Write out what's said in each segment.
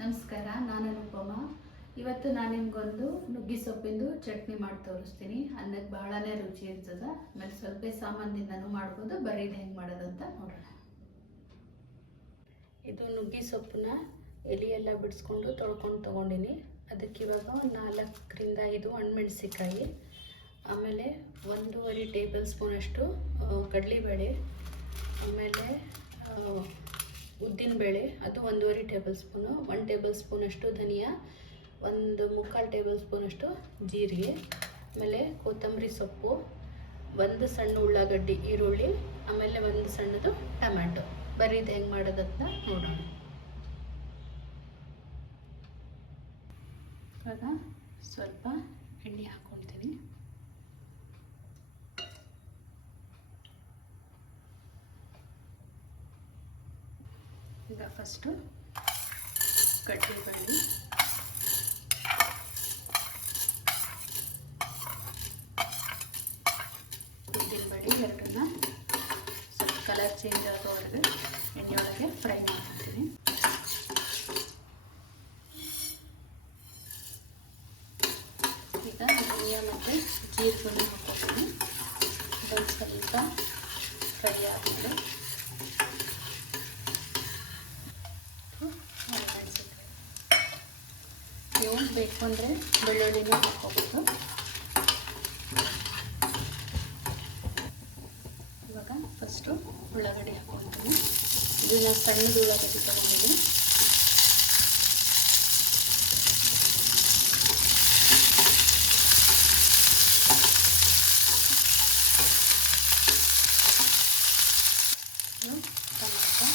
ನಮಸ್ಕಾರ, ನಾನು ಅನುಪಮ. ಇವತ್ತು ನಾನು ನಿಮ್ಗೊಂದು ನುಗ್ಗಿ ಸೊಪ್ಪಿಂದು ಚಟ್ನಿ ಮಾಡಿ ತೋರಿಸ್ತೀನಿ. ಅನ್ನಕ್ಕೆ ಬಹಳನೇ ರುಚಿ ಇರ್ತದೆ. ಆಮೇಲೆ ಸ್ವಲ್ಪ ಸಾಮಾನ್ಯದಿಂದನೂ ಮಾಡ್ಬೋದು. ಬರೀ ಇದು ಹೆಂಗೆ ಮಾಡೋದಂತ ನೋಡೋಣ. ಇದು ನುಗ್ಗಿ ಸೊಪ್ಪನ್ನ ಎಲೆಯೆಲ್ಲ ಬಿಡಿಸ್ಕೊಂಡು ತೊಳ್ಕೊಂಡು ತೊಗೊಂಡಿನಿ. ಅದಕ್ಕೆ ಇವಾಗ 4ರಿಂದ 5 ಹಣ್ಣುಮೆಣಸಿಕಾಯಿ, ಆಮೇಲೆ 1.5 ಟೇಬಲ್ ಸ್ಪೂನಷ್ಟು ಕಡಲೆಬೇಳೆ, ಆಮೇಲೆ ಉದ್ದಿನಬೇಳೆ ಅದು 1.5 ಟೇಬಲ್ ಸ್ಪೂನು, 1 ಟೇಬಲ್ ಸ್ಪೂನಷ್ಟು ಧನಿಯಾ, 1/4 ಟೇಬಲ್ ಸ್ಪೂನಷ್ಟು ಜೀರಿಗೆ, ಆಮೇಲೆ ಕೊತ್ತಂಬರಿ ಸೊಪ್ಪು, 1 ಸಣ್ಣ ಉಳ್ಳಾಗಡ್ಡಿ, ಈರುಳ್ಳಿ, ಆಮೇಲೆ 1 ಸಣ್ಣದು ಟೊಮ್ಯಾಟೊ. ಬರೀ ಇದು ಹೆಂಗೆ ಮಾಡೋದಂತ ನೋಡೋಣ. ಇವಾಗ ಸ್ವಲ್ಪ ಎಣ್ಣೆ ಹಾಕ್ಕೊಳ್ತೀನಿ. ಈಗ ಫಸ್ಟು ಕಡಲೆಬೇಳೆ, ಉದ್ದಿನಬೇಳೆ ಎರಡನ್ನ ಸ್ವಲ್ಪ ಕಲರ್ ಚೇಂಜ್ ಆಗೋವರೆಗೆ ಎಣ್ಣೆಯೊಳಗೆ ಫ್ರೈ ಮಾಡ್ತೀನಿ. ಈಗ ಧನಿಯಾ ಮತ್ತು ಜೀರಿಗೆನ ಹಾಕ್ಕೊತೀನಿ. ಒಂದು ಸ್ವಲ್ಪ ಫ್ರೈ ಆದಮೇಲೆ ನೀವು ಬೇಕು ಅಂದರೆ ಬೆಳ್ಳುಳ್ಳಿನೂ ಹಾಕ್ಕೋಬೋದು. ಇವಾಗ ಫಸ್ಟು ಉಳ್ಳಾಗಡ್ಡಿ ಹಾಕ್ಕೊಳ್ತೀನಿ. ಇದನ್ನು ಸಣ್ಣದು ಉಳ್ಳಾಗಡ್ಡಿ ತೊಗೊಂಡಿದ್ದೀನಿ. ಟೊಮಾಟೊ,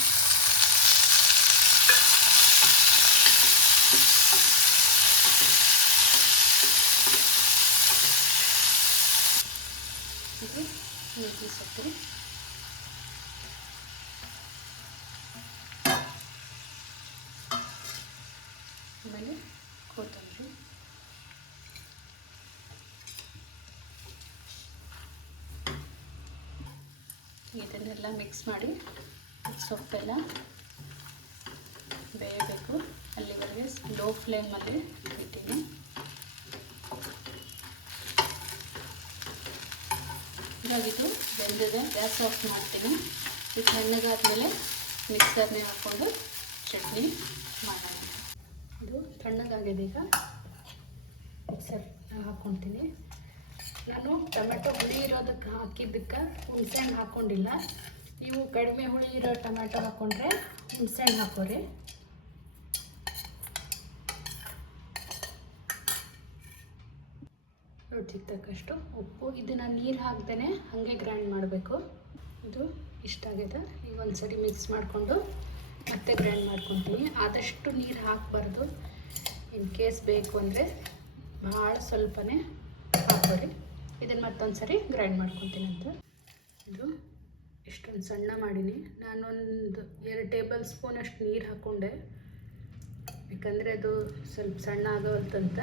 ಇದು ನುಗ್ಗಿ ಸೊಪ್ಪು, ಆಮೇಲೆ ಕೊತ್ತಂಬರಿ, ಇದನ್ನೆಲ್ಲ ಮಿಕ್ಸ್ ಮಾಡಿ ಸೊಪ್ಪೆಲ್ಲ ಬೇಯಬೇಕು. ಅಲ್ಲಿವರೆಗೆ ಲೋ ಫ್ಲೇಮಲ್ಲಿ ಇಟ್ಟಿನಿ. ಇವಾಗ ಇದು ಬೆಂದಿದೆ, ಗ್ಯಾಸ್ ಆಫ್ ಮಾಡ್ತೀನಿ. ಇದು ತಣ್ಣಗಾದ್ಮೇಲೆ ಮಿಕ್ಸರ್ನೇ ಹಾಕ್ಕೊಂಡು ಚಟ್ನಿ ಮಾಡೋಣ. ಇದು ತಣ್ಣಗಾಗಿದೆ. ಈಗ ಮಿಕ್ಸರ್ ಹಾಕ್ಕೊತೀನಿ. ನಾನು ಟೊಮೆಟೊ ಹುಳಿ ಇರೋದಕ್ಕೆ ಹಾಕಿದ್ದಕ್ಕೆ ಹುಣಸೆಹಣ್ಣು ಹಾಕ್ಕೊಂಡಿಲ್ಲ. ನೀವು ಕಡಿಮೆ ಹುಳಿ ಇರೋ ಟೊಮೆಟೊ ಹಾಕ್ಕೊಂಡ್ರೆ ಹುಣಸೆಹಣ್ಣು ಹಾಕೋರಿ. ರುಚಿಗೆ ತಕ್ಕಷ್ಟು ಉಪ್ಪು. ಇದನ್ನು ನೀರು ಹಾಕ್ದೇ ಹಾಗೆ ಗ್ರೈಂಡ್ ಮಾಡಬೇಕು. ಇದು ಇಷ್ಟ ಆಗಿದೆ. ಈಗ ಒಂದ್ಸರಿ ಮಿಕ್ಸ್ ಮಾಡಿಕೊಂಡು ಮತ್ತೆ ಗ್ರೈಂಡ್ ಮಾಡ್ಕೊತೀನಿ. ಆದಷ್ಟು ನೀರು ಹಾಕಬಾರ್ದು. ಇನ್ ಕೇಸ್ ಬೇಕು ಅಂದರೆ ಭಾಳ ಸ್ವಲ್ಪನೇ ಹಾಕೋರಿ. ಇದನ್ನು ಮತ್ತೊಂದು ಸರಿ ಗ್ರೈಂಡ್ ಮಾಡ್ಕೊತೀನಿ ಅಂತ. ಇದು ಇಷ್ಟೊಂದು ಸಣ್ಣ ಮಾಡೀನಿ. ನಾನೊಂದು 2 ಟೇಬಲ್ ಸ್ಪೂನಷ್ಟು ನೀರು ಹಾಕ್ಕೊಂಡೆ. ಯಾಕಂದರೆ ಅದು ಸ್ವಲ್ಪ ಸಣ್ಣ ಆಗೋಲ್ತಂತ.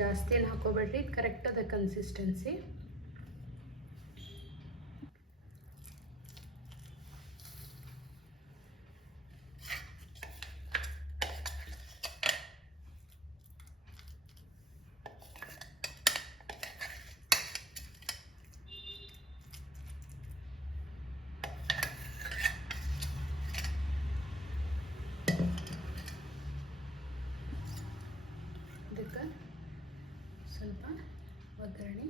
ಜಾಸ್ತಿ ಏನು ಹಾಕೋಬೇಡ್ರಿ, ಕರೆಕ್ಟ್ ಅದ ಕನ್ಸಿಸ್ಟೆನ್ಸಿ. ಇದಕ್ಕೆ ಸ್ವಲ್ಪ ಒಗ್ಗರಣೆ,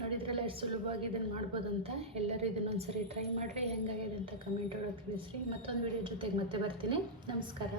ನೋಡಿದ್ರಲ್ಲ ಎಷ್ಟು ಸುಲಭವಾಗಿ ಇದನ್ನು ಮಾಡ್ಬೋದಂತ. ಎಲ್ಲರೂ ಇದನ್ನೊಂದ್ಸರಿ ಟ್ರೈ ಮಾಡಿರಿ. ಹೆಂಗಾಗಿದೆ ಅಂತ ಕಮೆಂಟ್ ಒಳಗೆ ತಿಳಿಸ್ರಿ. ಮತ್ತೊಂದು ವಿಡಿಯೋ ಜೊತೆಗೆ ಮತ್ತೆ ಬರ್ತೀನಿ. ನಮಸ್ಕಾರ.